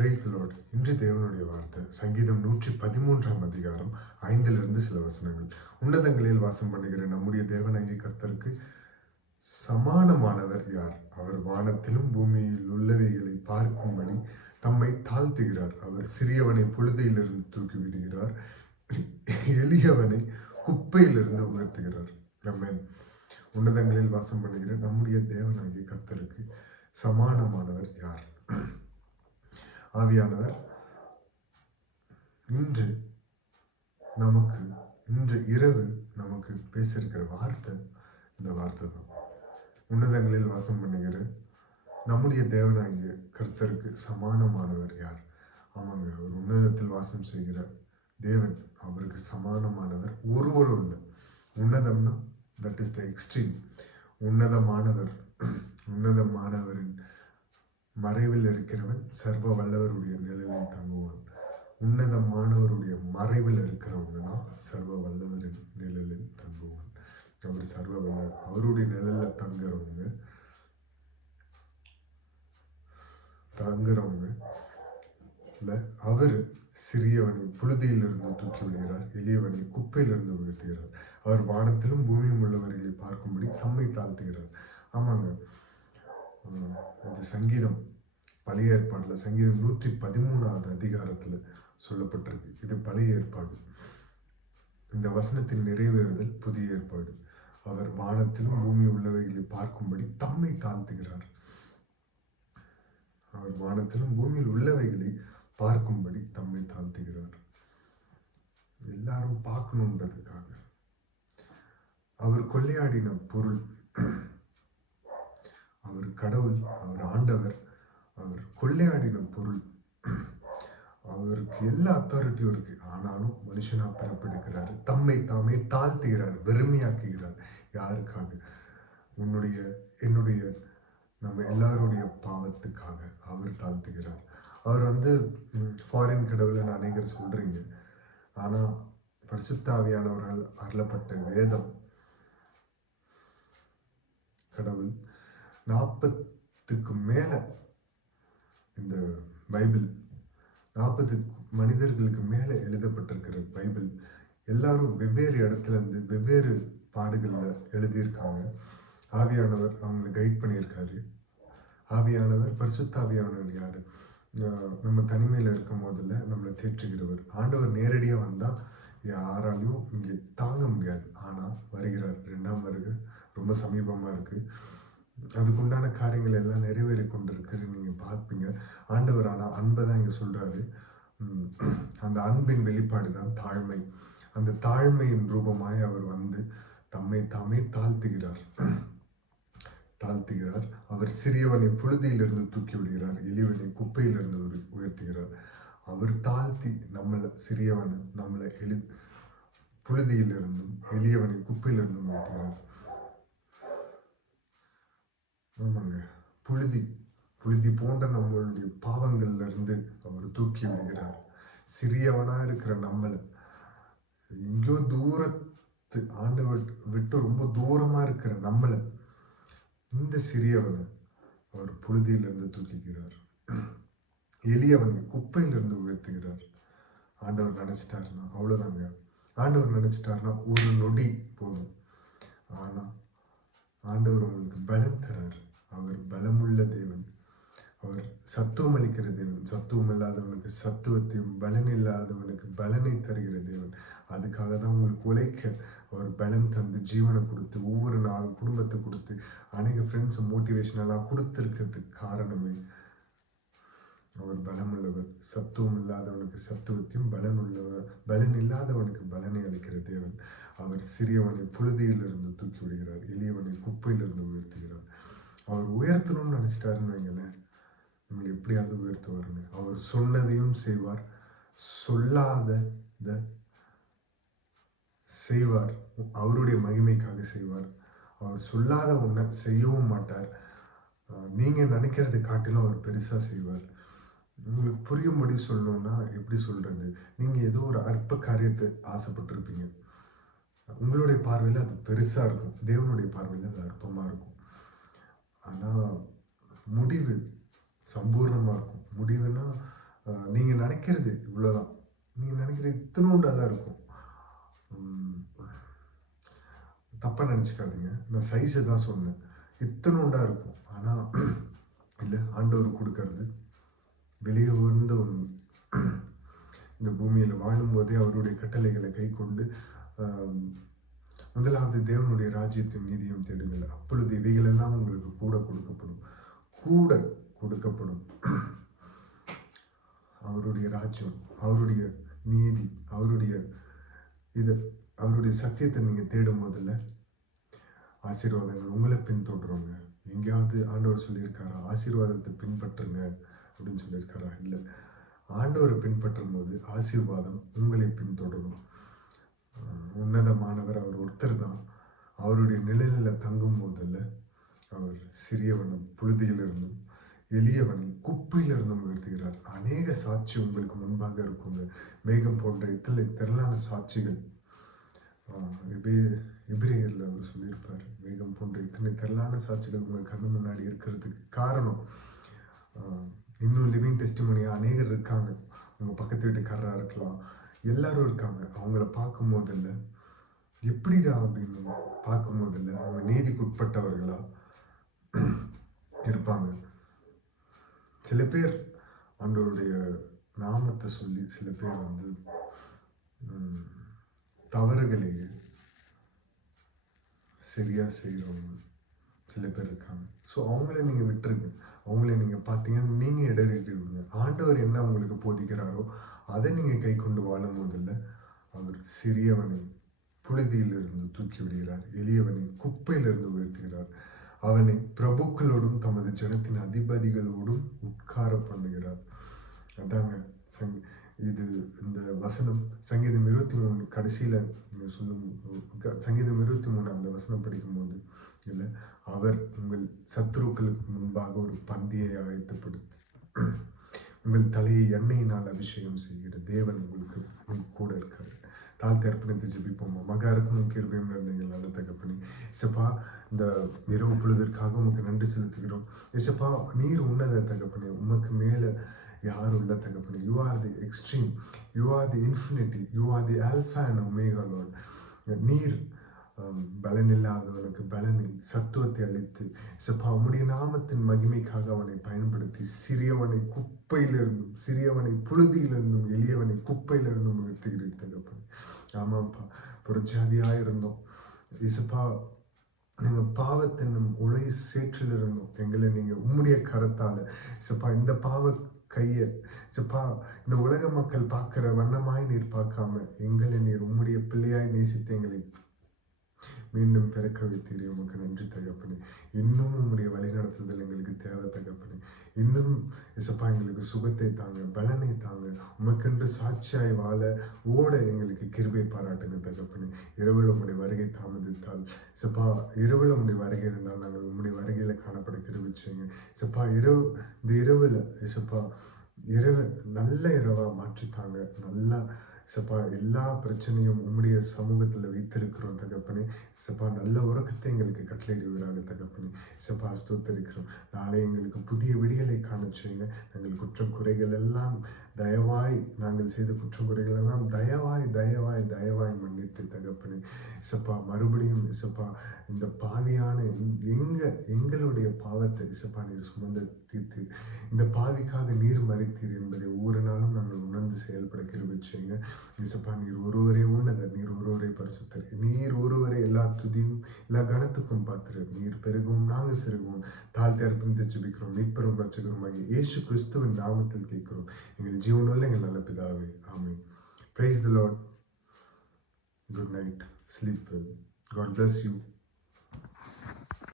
Praise the Lord. இன்று தேவனுடைய வார்த்தை சங்கீதம் 113 அதிகாரம் 5 சில வசனங்கள். உன்னதங்களில் வாசம் பண்ணுகிற நம்முடைய தேவனாகிய கர்த்தருக்கு சமானமானவர் யார்? அவர் வானத்திலும் பூமியில் உள்ளவைகளை பார்க்கும்படி தம்மை தாழ்த்துகிறார். அவர் சிறியவனை பொழுதையிலிருந்து தூக்கி விடுகிறார், எளியவனை குப்பையிலிருந்து உயர்த்துகிறார். ஆமென். உன்னதங்களில் வாசம் பண்ணுகிற நம்முடைய தேவனாகிய கர்த்தருக்கு சமானமானவர் யார்? ஆவியானவர் இன்று இரவு நமக்கு பேசியிருக்கிற வார்த்தை இந்த வார்த்தை தான். உன்னதங்களில் வாசம் பண்ணுகிற நம்முடைய தேவனாகிய கர்த்தருக்கு சமானமானவர் யார்? ஆமாங்க, அவர் உன்னதத்தில் வாசம் செய்கிற தேவன். அவருக்கு சமானமானவர் ஒருவரும் இல்லை. உன்னதம்னா தட் இஸ் த எக்ஸ்ட்ரீம். உன்னதமானவரின் மறைவில் இருக்கிறவன் சர்வ வல்லவருடைய நிழலில் தங்குவான். உன்னதமானவருடைய மறைவில் இருக்கிறவங்க தான் சர்வ வல்லவரின் நிழலில் தங்குவான். அவர் சர்வ வல்லவர். அவருடைய நிழலில் தங்குறவங்க அவர் சிறியவனை புழுதியிலிருந்து தூக்கி விடுகிறார், எளியவனை குப்பையிலிருந்து உயர்த்துகிறார். அவர் வானத்திலும் பூமியும் உள்ளவர்களை பார்க்கும்படி தம்மை தாழ்த்துகிறார். ஆமாங்க, இந்த சங்கீதம் பழைய ஏற்பாட்டில் சங்கீதம் 113 அதிகாரத்தில் சொல்லப்பட்டிருக்கு. இது பழைய ஏற்பாடு. இந்த வசனத்தின் நிறைவேறுதல் புதிய ஏற்பாடு. அவர் வானத்திலும் பூமி உள்ளவைகளை பார்க்கும்படி தம்மை தாழ்த்துகிறார். அவர் வானத்திலும் பூமியில் உள்ளவைகளை பார்க்கும்படி தம்மை தாழ்த்துகிறார். எல்லாரும் பார்க்கணுன்றதுக்காக. அவர் கொள்ளையாடின பொருள், அவர் கடவுள், அவர் ஆண்டவர். அவர் கொள்ளையாடின பொருள், அவருக்கு எல்லா அத்தாரிட்டியும் இருக்கு. ஆனாலும் மனுஷனா பிறப்பெடுக்கிறாரு, தம்மை தாமே தாழ்த்துகிறார், வெறுமையாக்குகிறார். யாருக்காக? என்னுடைய நம்ம எல்லாருடைய பாவத்துக்காக அவர் தாழ்த்துகிறார். அவர் ஃபாரின் கடவுள்னு அநேகர் சொல்றீங்க. ஆனா பரிசுத்த ஆவியானவரால் அருளப்பட்ட வேதம் கடவுள் 40க்கு மேல இந்த பைபிள் 40 மனிதர்களுக்கு மேல எழுதப்பட்டிருக்கிற பைபிள் எல்லாரும் வெவ்வேறு இடத்துல இருந்து வெவ்வேறு பாடுகள்ல எழுதியிருக்காங்க. ஆவியானவர் அவங்களை கைட் பண்ணியிருக்காரு. ஆவியானவர், பரிசுத்த ஆவியானவர் யாரு? நம்ம தனிமையில இருக்கும் போதுல நம்மளை தேற்றுகிறவர். ஆண்டவர் நேரடியா வந்தா யாராலையும் இங்கே தாங்க முடியாது. ஆனா வருகிறார். 2ஆம் வருகை ரொம்ப சமீபமா இருக்கு. அதுக்குண்டான காரியங்கள் எல்லாம் நிறைவேறி கொண்டிருக்கு. நீங்க பார்ப்பீங்க. ஆண்டவர் ஆனா அன்பை தான் இங்க சொல்றாரு. அந்த அன்பின் வெளிப்பாடு தான் தாழ்மை. அந்த தாழ்மையின் ரூபமாய் அவர் தம்மை தாமே தாழ்த்துகிறார். அவர் சிறியவனை புழுதியிலிருந்து தூக்கி விடுகிறார், எளியவனை குப்பையிலிருந்து உயர்த்துகிறார். அவர் தாழ்த்தி நம்மளை புழுதியிலிருந்தும் எளியவனை குப்பையிலிருந்தும் உயர்த்துகிறார். ஆமாங்க, புழுதி போன்ற நம்மளுடைய பாவங்கள்ல இருந்து அவர் தூக்கி விடுகிறார். சிறியவனா இருக்கிற நம்மளை எங்கேயோ தூரத்து ஆண்டவர் விட்டு ரொம்ப தூரமா இருக்கிற நம்மளை, இந்த சிறியவனை அவர் புழுதியிலிருந்து தூக்கிக்கிறார், எளியவனை குப்பையிலிருந்து உயர்த்துகிறார். ஆண்டவர் நினைச்சிட்டாருன்னா அவ்வளவுதாங்க. ஆண்டவர் நினைச்சிட்டாருன்னா ஒரு நொடி போதும். ஆனா ஆண்டவர் உங்களுக்கு பலம் தரார். அவர் பலமுள்ள தேவன். அவர் சத்துவம் அளிக்கிற தேவன். சத்துவம் இல்லாதவனுக்கு சத்துவத்தையும், பலன் இல்லாதவனுக்கு பலனை தருகிற தேவன். அதுக்காக தான் உங்களுக்கு உழைக்க அவர் பலம் தந்து ஜீவனை கொடுத்து ஒவ்வொரு நாளும் குடும்பத்தை கொடுத்து அநேக ஃப்ரெண்ட்ஸ் மோட்டிவேஷனெல்லாம் கொடுத்துருக்கிறதுக்கு காரணமே அவர் பலமுள்ளவர். சத்துவம் இல்லாதவனுக்கு சத்துவத்தையும், பலன் இல்லாதவனுக்கு பலனை அளிக்கிற தேவன். அவர் சிறியவனை புழுதியிலிருந்து தூக்கி விடுகிறார், எளியவனை குப்பையிலிருந்து உயர்த்துகிறார். அவர் உயர்த்தணும்னு நினைச்சிட்டாருன்னு வைங்களேன், உங்களை எப்படியாவது உயர்த்துவாருங்க. அவர் சொன்னதையும் செய்வார், சொல்லாததை செய்வார். அவருடைய மகிமைக்காக செய்வார். அவர் சொல்லாத ஒன்றை செய்யவும் மாட்டார். நீங்க நினைக்கிறதை காட்டிலும் அவர் பெருசா செய்வார். உங்களுக்கு புரியும்படி சொல்லணும்னா எப்படி சொல்றது? நீங்க ஏதோ ஒரு அற்ப காரியத்தை ஆசைப்பட்டிருப்பீங்க. உங்களுடைய பார்வையில அது பெருசா இருக்கும், தேவனுடைய பார்வையில அது அற்பமா இருக்கும். ஆனா முடிவு சம்பூர்ணமா இருக்கும். முடிவுனா நினைக்கிறது இவ்வளோதான். நீங்கள் நினைக்கிறது இத்தனோண்டாக தான் இருக்கும். தப்பாக நினச்சிக்காதீங்க, நான் சைஸை தான் சொன்னேன். இத்தனோண்டாக இருக்கும். ஆனால் இல்லை, ஆண்டவர் கொடுக்கறது வெளியே உயர்ந்த ஒன்று. இந்த பூமியில் வாழும்போதே அவருடைய கட்டளைகளை கை கொண்டு முதலாவது தேவனுடைய ராஜ்யத்தையும் நீதியும் தேடுங்கள், அப்பொழுது இவைகளெல்லாம் உங்களுக்கு கூட கொடுக்கப்படும். அவருடைய ராஜ்யம், அவருடைய நீதி, அவருடைய சத்தியத்தை நீங்கள் தேடும் போதில் ஆசீர்வாதங்கள் உங்களை பின்தொடருங்க. எங்கேயாவது ஆண்டவர் சொல்லியிருக்காரா ஆசீர்வாதத்தை பின்பற்றுங்க அப்படின்னு சொல்லியிருக்காரா? இல்லை, ஆண்டவரை பின்பற்றும் போது ஆசீர்வாதம் உங்களை பின்தொடரும். உன்னதமானவர் அவர் ஒருத்தர் தான். அவருடைய நிழலில் தங்கும் போதில் அவர் சிறியவனை புழுதியிலிருந்தும் எளியவனை குப்பையிலிருந்தும் உயர்த்துகிறார். அநேக சாட்சி உங்களுக்கு முன்பாக இருக்குங்க. மேகம் போன்ற திரளான சாட்சிகள். எபிரேயர்ல அவர் சொல்லியிருப்பார், மேகம் போன்ற இத்தனை திரளான சாட்சிகள் உங்கள் கண்ணு முன்னாடி இருக்கிறதுக்கு காரணம் இன்னும் லிவிங் டெஸ்டிமோனியா அநேகர் இருக்காங்க. உங்கள் பக்கத்து வீட்டுக்காரராக இருக்கலாம், எல்லாரும் இருக்காங்க. அவங்கள பார்க்கும் போதில்ல எப்படிடா அப்படின்னு பார்க்கும் போதில்ல அவங்க நீதிக்கு உட்பட்டவர்களா இருப்பாங்க. சில பேர் ஆண்டவருடைய நாமத்தை சொல்லி சில பேர் தவறுகளை சரியா செய்கிறவங்க சில பேர் இருக்காங்க. ஸோ அவங்கள நீங்கள் விட்டுருங்க. அவங்கள நீங்கள் பார்த்தீங்கன்னா நீங்கள் இடறிடுவீங்க. ஆண்டவர் என்ன உங்களுக்கு போதிக்கிறாரோ அதை நீங்கள் கை கொண்டு வாழும் போதில்லை அவர் சிறியவனை புழுதியிலிருந்து தூக்கி விடுகிறார், எளியவனை குப்பையிலிருந்து உயர்த்துகிறார். அவனை பிரபுக்களோடும் தமது ஜனத்தின் அதிபதிகளோடும் உட்கார பண்ணுகிறார். அதாங்க இது இந்த வசனம் சங்கீதம் 23 கடைசியில் நீங்கள் சொல்லும் சங்கீதம் 23 அந்த வசனம் படிக்கும்போது இல்லை, அவர் உங்கள் சத்துருக்களுக்கு முன்பாக ஒரு பந்தியை ஆயத்தப்படுத்தி உங்கள் தலையை எண்ணெயினால் அபிஷேகம் செய்கிற தேவன் உங்களுக்கு கூட இருக்காரு. தாழ்த்தி அர்ப்பணித்து ஜெபிப்போமா. மகாருக்கும் கிருபையும் இருந்தீங்கள் நல்ல தகப்பனே. இசப்பா, இந்த இரவு பொழுதற்காக உமக்கு நன்றி செலுத்துகிறோம். இசப்பா, நீர் உன்னத தகப்பனே, உமக்கு மேலே யாரும் இல்லை தகப்பனே. You are the extreme, you are the infinity, you are the alpha and omega Lord. நீர் பலனில்லாதவனுக்கு பலனை சத்துவத்தை அளித்து இசப்பா உம்முடைய நாமத்தின் மகிமைக்காக அவனை பயன்படுத்தி சிறியவனை குப்பையிலிருந்தும் சிறியவனை புழுதியிலிருந்தும் எளியவனை குப்பையிலிருந்தும் உயர்த்துகிறீர் தகப்பனே. ஆமாப்பா, புறஜாதியாக இருந்தோம் இசப்பா, நீங்கள் பாவத்தினும் உலக சேற்றில் இருந்தோம். எங்களை நீங்கள் உம்முடைய கரத்தால் இசப்பா இந்த பாவ கையை இசப்பா இந்த உலக மக்கள் பார்க்குற வண்ணமாய் நீர் பார்க்காம எங்களை நீர் உம்முடைய பிள்ளையாய் நேசித்து எங்களை மீண்டும் பிறக்க வைத்தீரே. உமக்கு நன்றி தகப்பனே. இன்னும் உம்முடைய வழிநடத்துதல் எங்களுக்கு தேவை தகப்பனே. இன்னும் இசப்பா எங்களுக்கு சுகத்தை தாங்க, பலனை தாங்க, உமக்கென்று சாட்சியாய் வாழ ஓட எங்களுக்கு கிருபை பாராட்டுங்க தகப்பனே. இரவில் உம்முடைய வருகை தாமதித்தால் இசப்பா, இரவில் உம்முடைய வருகை இருந்தால் நாங்கள் உம்முடைய வருகையில் காணப்பட கிருபை செய்யுங்க இசப்பா. இந்த இரவில் இசப்பா இரவு நல்ல இரவாக மாற்றித்தாங்க. நல்லா இசப்பா எல்லா பிரச்சனையும் உம்முடைய சமூகத்தில் வைத்திருக்கிறோம் தகப்பனே. இசப்பா நல்ல உறக்கத்தை எங்களுக்கு கட்டளையிடுவீராக தகப்பனே. இசப்பா ஸ்தோத்தரிக்கிறோம். நாளை எங்களுக்கு புதிய விடியலை காண செய்யுங்க. நாங்கள் குற்றம் குறைகள் எல்லாம் தயவாய் நாங்கள் செய்த குற்றம் குறைகள் எல்லாம் தயவாய் தயவாய் தயவாய் மன்னித்து தகப்பனே. இசப்பா மறுபடியும் இசப்பா இந்த பாவியான எங்களுடைய பாவத்தை இசப்பா நீர் சுமந்து தீர்த்து இந்த பாவிக்காக நீர் மறித்தீர் என்பதை ஒவ்வொரு நாளும் நாங்கள் உணர்ந்து செயல்பட கிருபை செய்யுங்க இசப்பா. நீர் ஒருவரே உன்னதர், நீர் ஒருவரே பரிசுத்தர், நீர் ஒருவரே எல்லா துதியும் எல்லா கணத்துக்கும் பாத்திரர். நீர் பெருகவும் நாங்கள் சிறுகவும் தாழ்த்தி அர்ப்பணித்து ஜெபிக்கிறோம். மீட்பெரும் ரட்சகருமாகிய இயேசு கிறிஸ்துவின் நாமத்தில் கேட்கிறோம் எங்கள் ஜீவனுள்ள எங்கள் நல்ல பிதாவே, ஆமென். Praise the Lord. Good night. Sleep well. God bless you.